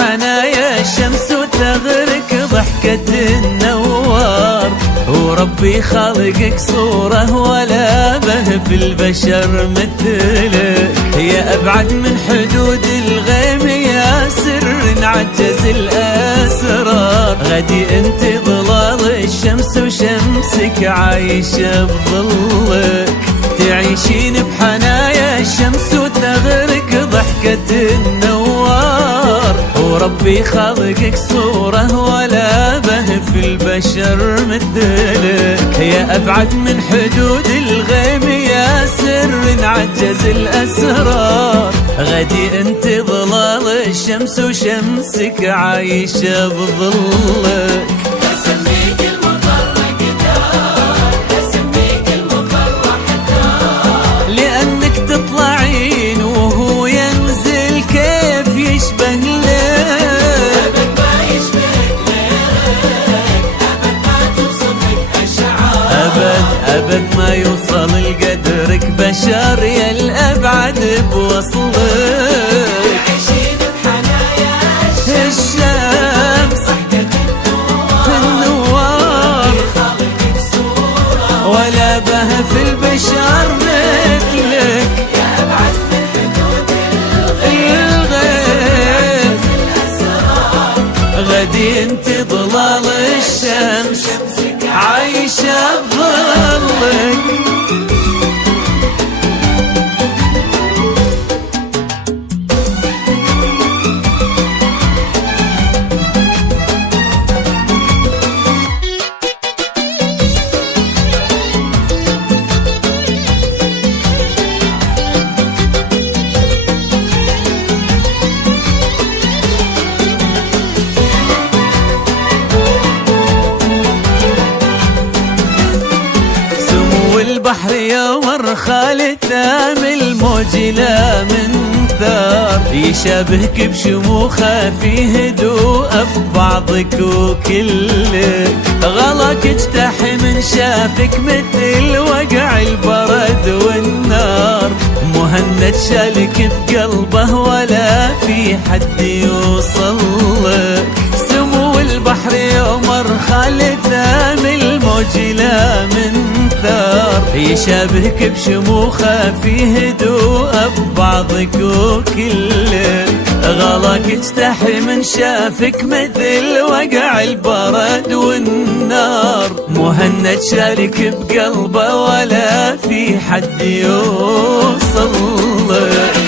بحنايا الشمس وتغرق ضحكة النوار. وربي خالقك صورة ولا به في البشر مثلك، يا أبعد من حدود الغيم يا سر عجز الأسرار. غدي انت ظلال الشمس وشمسك عايشة بظلك، تعيشين بحنايا الشمس وتغرق ضحكة النوار. وربي خلقك صورة ولا به في البشر مثلك، يا أبعد من حدود الغيم يا سر عجز الأسرار. غدي انت ظلال الشمس وشمسك عايشة بظلك. تطلعين وهو ينزل كيف يشبه لك، أبد ما يشبهك لك، أبد ما توصفك أشعار، أبد ما يوصل لقدرك بشر يا الأبعد بوصلك. تعيشين بحنايا الشمس النوار، خالقك صورة ولا به في البشر مثلك، غدي انت ظلال الشمس عايشة بظلك. البحر يمر خالد ثام الموج لا من ثار، يشابهك بشموخه في هدوءه في بعضك وكلك. غلاك اجتاح من شافك مثل وقع البرد والنار، مهند شالك بقلبه ولا في حد يوصلك. سمو البحر يمر خالد ثام الموج لا من ثار، يشابهك بشموخه في هدوءه ببعضك وكلك. غلاك اجتاح من شافك مثل وقع البرد والنار، مهند شارك بقلبه ولا في حد يوصل لك.